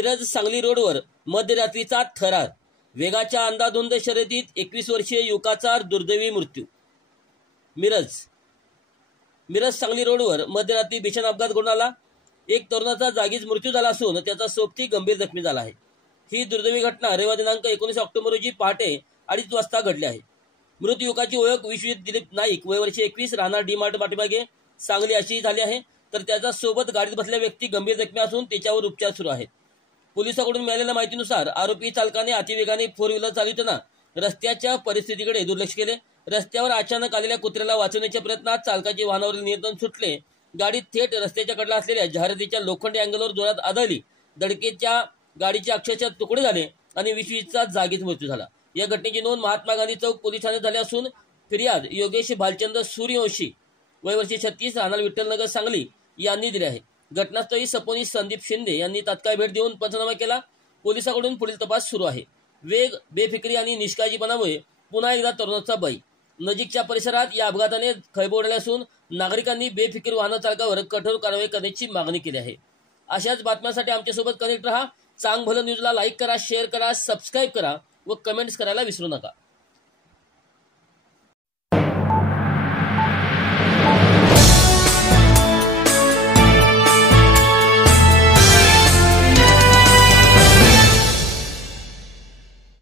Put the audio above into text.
मिरज सांगली रोडवर मध्यरात्रीचा थरार, वेगाच्या अंधाधुंद शर्यतीत 21 वर्षीय युवकाचा दुर्दैवी मृत्यू। मिरज सांगली रोडवर मध्यरात्री भीषण अपघात घडून आला। एक तरुणाचा जागीच मृत्यू झाला असून त्याचा सोबती गंभीर जखमी झाला आहे। ही दुर्दैवी घटना रविवार दिनांक 19 ऑक्टोबर रोजी पहाटे 2:30 वाजता घडली आहे। मृत युवकाची ओळख विश्वजित दिलीप नाईक, वय वर्ष 21, राहणार डी मार्ट पाठीमागे सांगली अशी झाली आहे। तर त्याचा सोबत गाडीत बसलेला व्यक्ती गंभीर जखमी असून त्याच्यावर उपचार सुरू आहेत। पोलिसांकडून मिळालेल्या माहितीनुसार आरोपी चालकाने अतिवेगाने 4 व्हीलर चालवताना रस्त्याच्या परिस्थितीकडे दुर्लक्ष केले। रस्त्यावर अचानक आलेल्या कुत्र्याला वाचवण्याच्या प्रयत्नात चालकाचे वाहनावरील नियंत्रण सुटले। गाडी थेट रस्त्याच्या कडेला असलेल्या जाहिरातीच्या लोखंडी अँगलवर जोरात आदळली। धडकेच्या गाडीचे अक्षरशः तुकडे झाले आणि विश्वजितचा जागीच मृत्यू झाला। या घटनेची नोंद महात्मा गांधी चौक पोलीस ठाण्यात झाली असून फिर्याद योगेश भालचंद्र सूर्यवंशी, वय वर्ष 36, राहणार विठ्ठलनगर सांगली यांनी दिली आहे। घटनास्थळी सपोनीस संदीप शिंदे यांनी तात्काळ भेट देऊन पंचनामा केला। पोलिसांकडून पुढील तपास सुरू आहे। वेग, बेफिक्री आणि निष्काळजीपणामुळे पुन्हा एकदा तरुणाचा बळी। नजीकच्या परिसरात या अपघाताने खळबळ उडाली असून नागरिकांनी बेफिकीर वाहन चालकावर कठोर कारवाई करण्याची मागणी केली आहे। अशाच बातम्यांसाठी आमच्यासोबत कनेक्ट रहा। चांग भलं न्यूजला लाईक करा, शेअर करा, सबस्क्राईब करा व कमेंट्स करायला विसरू नका।